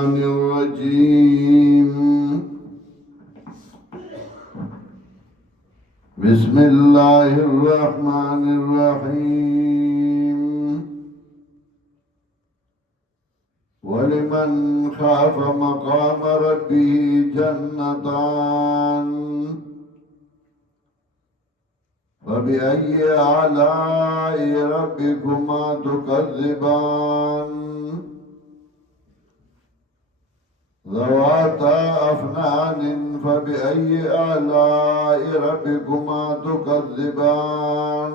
الشيطان الرجيم. بسم الله الرحمن الرحيم. ولمن خاف مقام ربه جنتان فبأي آلاء ربكما تكذبان ذواتا أفنان فبأي آلاء ربكما تكذبان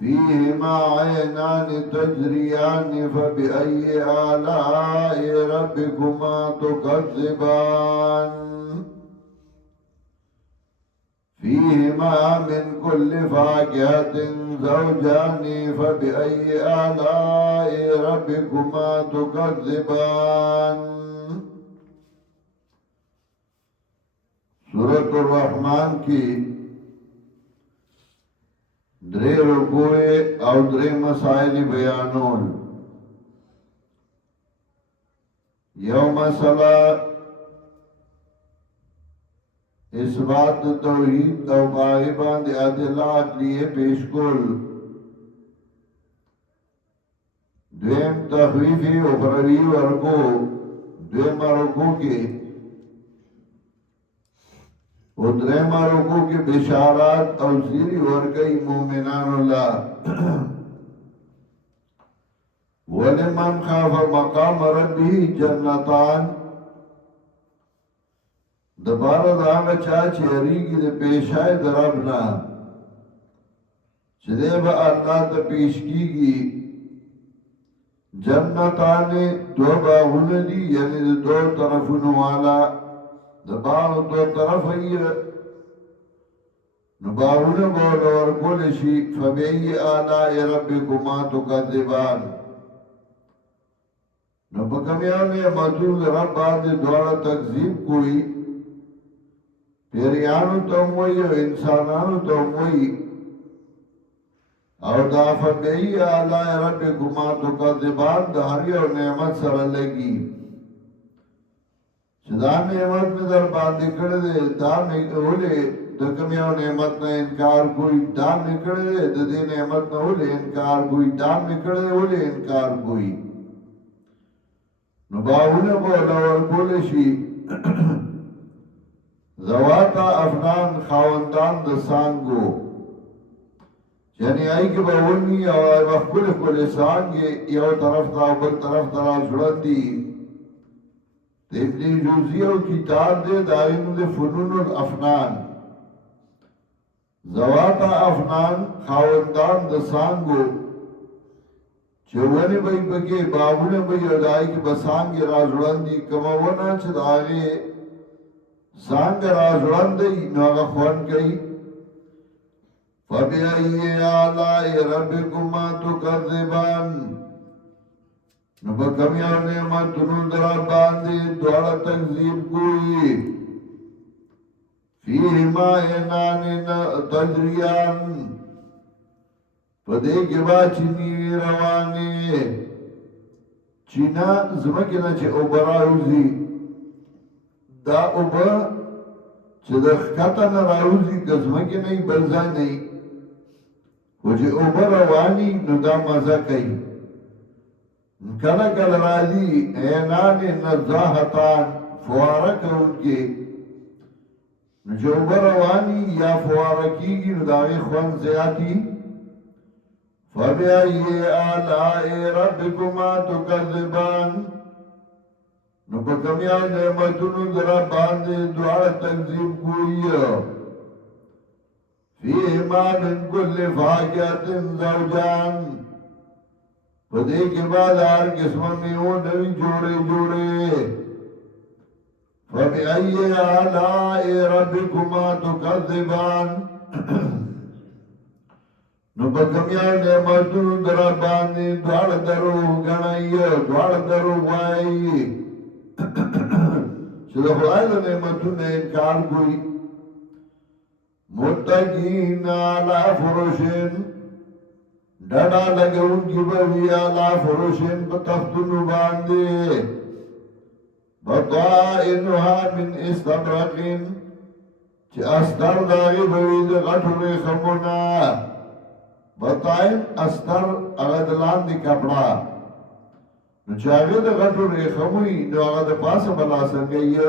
فيهما عينان تجريان فبأي آلاء ربكما تكذبان فيهما من كل فاكهة زوجان فبأي آلاء ربكما تكذبان. سورة الرحمن کی درې رکوع او درې مسائل بیانول. یو مسئلہ اثبات توحید او غائبان دی ادلہ عقلیه پیش کول. دویم تخویف اخروی ورکو دویم رکوع کی و دریم رکوع کی بشارات او زیری ورکی مومنان اللہ. ولمن خاف مقام ربه جنتان دبارہ دا آگا چاچی اریگی دے پیشای درابنا چدے با اللہ تا پیش کی گی جنتانے دو باغون دی یعنی دو طرفون والا دباغ دو طرف ایر نباغون بولا ورکولشی فبئی آلائی ربکما تکذبان نبکمیان مدود رب آدھے دوارا تکذیب کوئی پیریانو تموئی و انسانانو تموئی او دا فبئی آلائی ربکما تکذبان دا ہری و نعمت سر لگی چدا نعمت میں در باندی کردے دا نکڑے دا کمیاو نعمت نا انکار کوئی دا نکڑے دا دی نعمت نا ہولے انکار کوئی دا نکڑے ہولے انکار کوئی نباہونے بولا ورکولشی زواتا افنان خاوندان د سانگو یعنی آئی که باونی او آئی بخکل کل سانگی یو طرف تا بل طرف تا جڑندی ابن جوزی او کتاب دے دائنو دے فنون الافنان. زواتا افنان خاوندان د سانگو چونی بای بکی باونه بای ادائی که بسانگی را جڑندی کمونا چه داغی سانگ راجوان دی نوغا خوان کئی فَبِأَيِّ آلَاءِ رَبِّكُمَا تُكَذِّبَانِ نبکمیان نعمتنو درہ باندی دوڑا تکذیب کوئی فیہما اینان تجریان پدے کے با چینی روانی چینا زمکینا چه اوبراوزی دا اوبا چه دا خطا نراوزی گزمکی نئی برزا نئی و چه اوبا روانی نو دا مزا کئی کلا کل راضی اینان نزاحتان فوارک ان کے نو چه اوبا روانی یا فوارکی گی نو داغی خوان زیادی فَبِأَيِّ آلَاءِ رَبِّكُمَا تُكَذِّبَانِ نو پا کمیان نعمتونو درہ باندے دوار تکذیب کوئی فیہما من کل فاکیت زوجان پدے کے بعد ہر قسم میں وہ نوی جوڑے جوڑے فَبِأَيِّ آلَاءِ رَبِّكُمَا تُكَذِّبَانِ نو پا کمیان نعمتونو درہ باندے دوار درو گنائی دوار درو وائی چلو خدای دا نعمتون نے انکار کوئی متقین علی فرشن ډډا لګونکي به وي علی فروشن په تختونو باندې بطائنها من استبرقین چې استر داغي به وي د غټو ریخمونه بطائن استر هغه د لاندې کپڑا نو چې هغه د غټو ریخمو وي نو هغه د پاسه بلا څنګه یې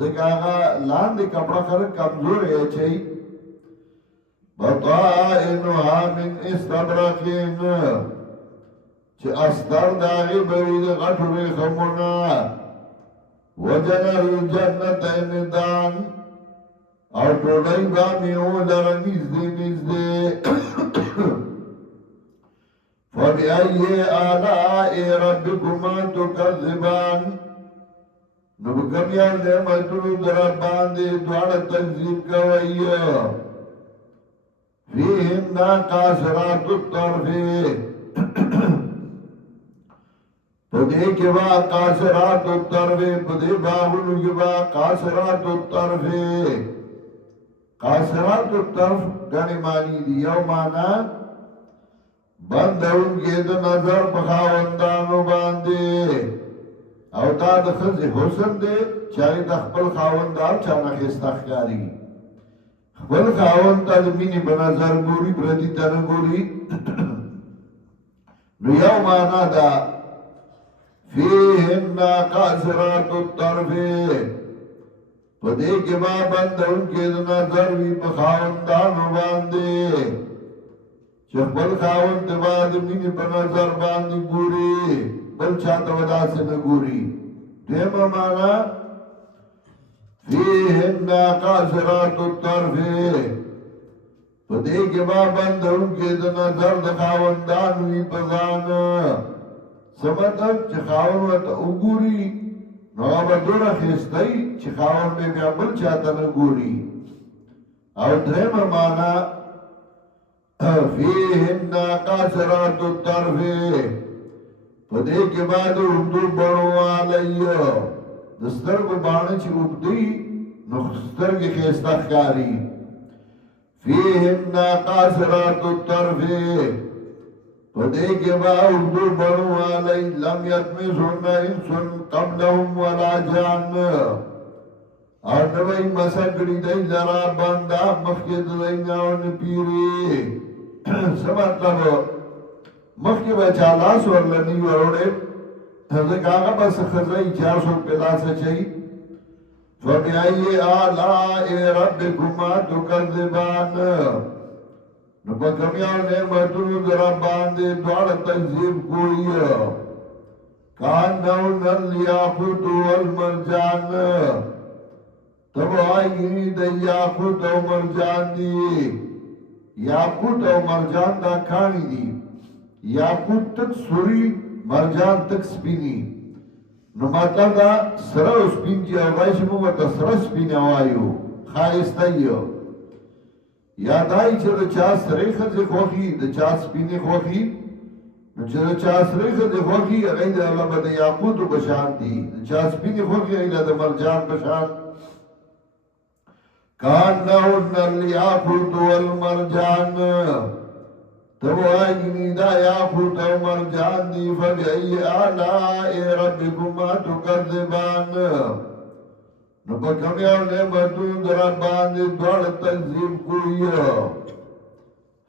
ځکه هغه لاندې کپڑا خلک کمزورې اچوي بطائنها من استبرقین چې استر داغي به وي د غټو ریخمونه وجنه الجنتین دان او ټولای با میو لره نږدې فبأي آلاء ربكما تكذبان نو کوم یو نعمتونو در باندې دواړه تکذیب کوي فيهن قاصرات الطرف پدې کې وا قاصرات الطرف پدې باغونو کې وا قاصرات الطرف قاصرات الطرف غني معنی دی یو معنا بندون کې د نظر په خاوندانو باندې او دا د خزي حسن دی چې د خپل خاوندار چا نه خستخکاری خپل خاوند ته د مینې په نظر ګوري پردي ته نه ګوري نو یو معنا دا فيهن قاصرات الطرف پدې کې ما بندون کې د نظر وی په خاوندانو باندې چې خپل خاوند د بعد مینې په نظر باندې ګوري بل چاته وداسې نه ګوري دیمه معنا فيهن قاصرات الطرف پدې کې ما بندون کې د نظر د خاوندانو وی په ځان سمطب چې خاون ورته وګوري نو هغه دوره خستای چې خاون به بیا بل چاته نه ګوري او درېمه معنا فيهن قاصرات الطرف پدې کې بعد اردو بڼو علیه د سترګو باندې چې وګدي نو سترګې خسته ښکاری فيهن قاصرات الطرف پدې کې با اردو بڼو علی لم یتمسون انسن قبلهم ولا جان او نوی مسکڑی دی لرا بندا مخی دی ناون پیری سمطلب مخی بچا لاس ورلنی وروڑے ذکا آگا بس خزائی 400 پلاسا چاہی فبئی آلائی ربکما تکذبان نو پا کمیان نعمتونو در باندے دوار تکذیب کوئی کانون الیاقوت والمرجان تب آئی دا یاقوت و مرجان دی یاقوت و مرجان دا کھانی دی یاقوت تک سوری مرجان تک سپینی نو مطلب دا سره و سپین جی آوائش مو تا سره سپین آوائیو خائستایو یادائی چه دا چا سره خزی خوخی دا چا سپینی خوخی نو چه دا چا سره خزی خوخی اگئی دا اللہ با دا یاقوت و بشان دی دا چا سپینی خوخی اگئی دا مرجان بشان کانہن الیاقوت والمرجان تب آئینی دا یاقوت و مرجان دی فبئی آلائی ربکما تکذبان نو پا کمیاو نعمتون در باندی دوڑ تکذیب کوئی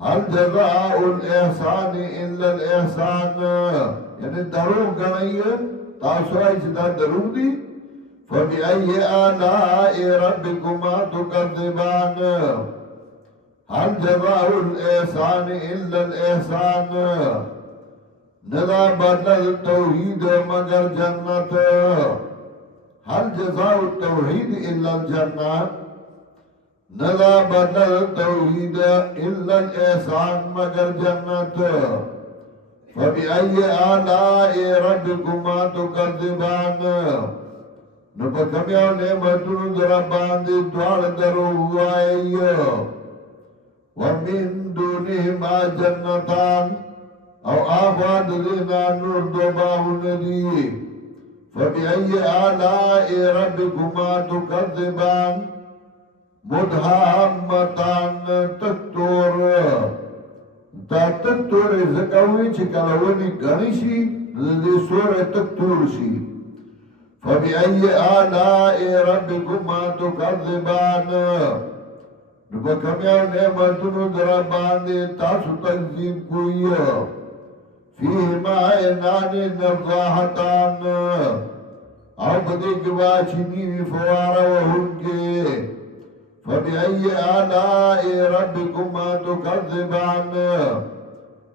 حل جزاء الاحسان الا الاحسان یعنی دروغ گنائی تاسو آئی چدا دروغ دی فبئی آلائی ربکما تکذبان حل جزاء الاحسان الا الاحسان ندا بدل توحید مگر جنت حل جزاء التوحید الا الجنہ ندا بدل توحید الا الاحسان مگر جنت فبئی آلائی ربکما تکذبان نو پا کمیاو نعمتونو در باندی دوار درو ہوائی ومن دونهما جنتان او آفاد دینا نور دو باہو ندی فبئی آلائی ربکما تکذبان مدہامتان تکتور دا تک تورې ځکه وایي چې کله ونې ګڼې شي نو د دې سوری تک تور شي. فبأي آلاء ربكما تكذبان نو په کوم یو نعمتونو در باندې تاسو تکذیب کوئ. فیهما عینان نضاحتان او په دې کې واچینی وي فواره وهونکې. فبأي آلاء ربكما تكذبان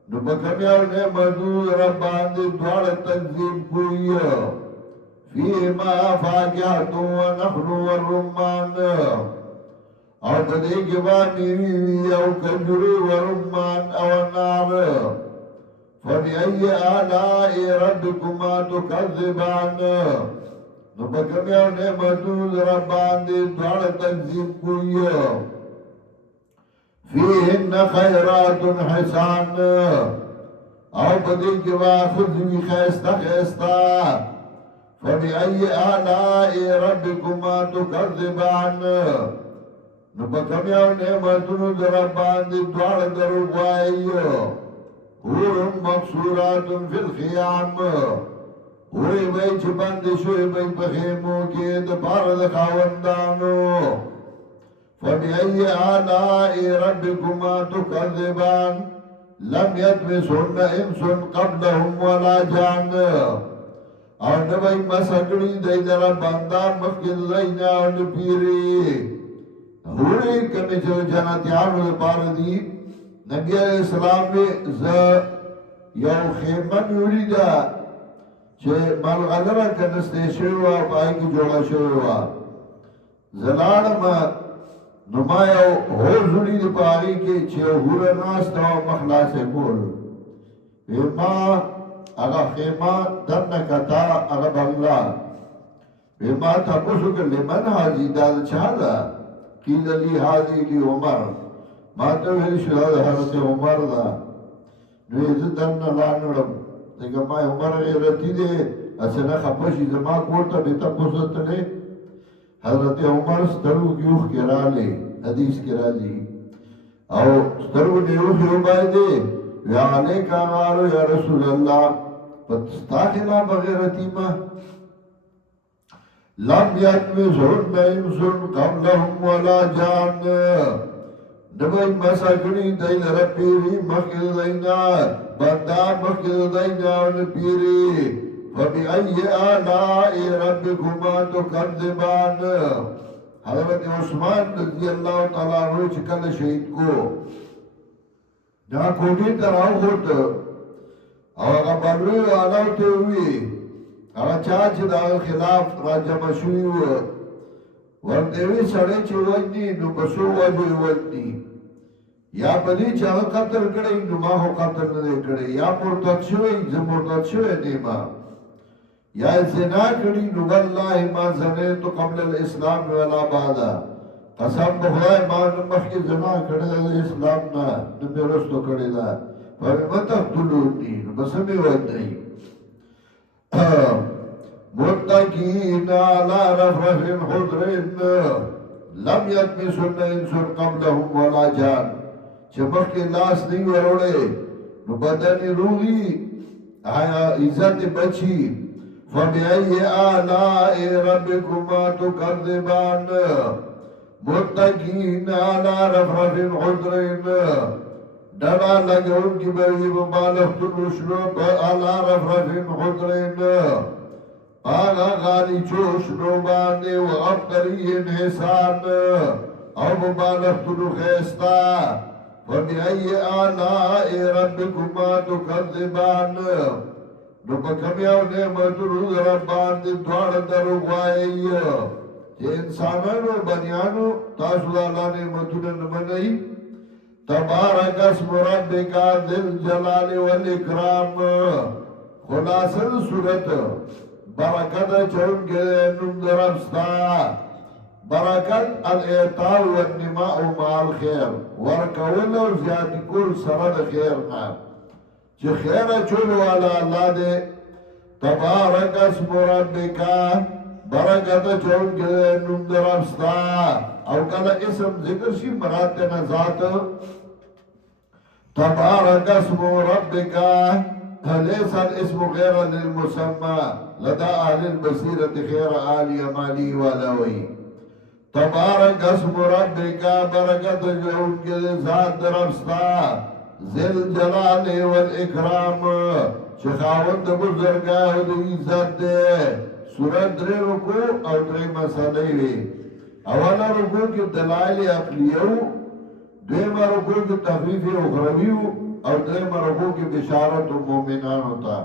نو په کوم یو نعمتونو در باندې دواړه تکذیب کوئ. فیهما فاکهة ونخل والرمان او په دې کې باندې وی او کجوري ورمان او انار. فبأي آلاء ربكما تكذبان نو په کوم یو نعمتونو در باندې دواړه تکذیب کوئ. فیهن خیرات حسان او په دې کې واخذ وی خیسته خیسته. فبأي آلاء ربكما تكذبان نو په کوم یو نعمتونو در باندې دواړه دروغ وایي. حور مقصورات فی الخیام حورې وایي چې بندې شوې وایي په خیمو کې د پاره د خاوندانو. فبأي آلاء ربكما تكذبان لم يطمثهن انس قبلهم ولا جان او نبای مسکڑی دی در بندا مخکل دینا او نپیری. حوری کمی چو جنتیانو در پار دی نبی علیہ السلام بی یو خیمه میوری دا چه ملغلره کنسته شوی و پای کی جوڑا شوی و زلالم نما یو حوزوری دی پاری کی چه حور ناستا و مخلاص کول ما اگا خیمه در نکتا اگا بنگلا ما تپوسو که لمن حاجی داد چا دا قیل لی حاجی لی عمر ما تو ویلی شده دا حضرت عمر دا نو ایزو در نلانوڑم دیگه ما عمر غیرتی دے اسنا خپشی زما کورتا بیتا پوسط لے حضرت عمر سترو کیوخ کرا لے حدیث کرا لی او سترو نیوخ یو بائی دے یا علیکا غارو یا رسول اللہ پتستا خلا بغیرتی ما لم یتمثهن انس قبلهم ولا جان نبای مساکنی دیل رپیری مخیل دینا بندا مخیل دینا ونپیری. فبأي آلاء ربكما تكذبان حضرت عثمان رضی اللہ تعالیٰ عنہ چکل شہید کو نا کوٹی تراؤ خود او اگا بلوی آلاو تیوی اگا چاچ دا خلاف راجم شوی وردیوی سڑے چی وجنی نو بسو وجوی وجنی یا پدی چاہ قتل کڑی نو ماہو قتل ندے کڑی یا مرتد شوی زمرتد شوی نیما یا زنا کڑی نو واللہ ما زنیتو قبل الاسلام ولا بعدا قسم بخدای ما نمخ کی زنا کڑی دا اسلام نا نمی رستو کڑی دا فمتق تلونی بسمی ودنی. متقین علی رفرف خضرین لم یتمثهن انس قبلهم ولا جان چمخ کے لاس نہیں وروڑے نو بدنی روغی عزت بچی. فبأي آلاء ربكما تكذبان متقین علی رفرف خضرین ڈڑا لگون کی بری مبالغت الرشنو علی رفرف خضرین پاگا غالی چوشنو باندے و ابقری انحسان او مبالغت الخیستا. فبأي آلاء ربكما تكذبان نو پکم یو نعمتونو در باندې دواړه دروغ وایي چې انسانانو بنیانو تاسو د الله نعمتونه نه منئ. تبارک اسم ربک ذی الجلال والاکرام خلاصه صورت برکت چونکه نوم در ربستا برکت الاعطاء والنماء مع الخير ورکول او زیادی کول سره د خیر نه چې خیر چول والا الله دې. تبارک اسم ربک برکت چونکه نوم در ربستا او کله اسم ذکر شي مراد نه ذات تبارك اسم ربك ليس الاسم غير للمسمى لدى أهل البصيرة خير آل يمالي ولوي تبارك اسم ربك بركة جهود ذات ربستا ذي الجلال والإكرام شخاوند بزرگاه دی عزت دے سورت درے رکو اور درے مسئلے وی اولا رکو کی دلائل عقلیو دویمہ رکو کی تخفیف اخرویو اور درے رکو کی بشارت مومنان ہوتا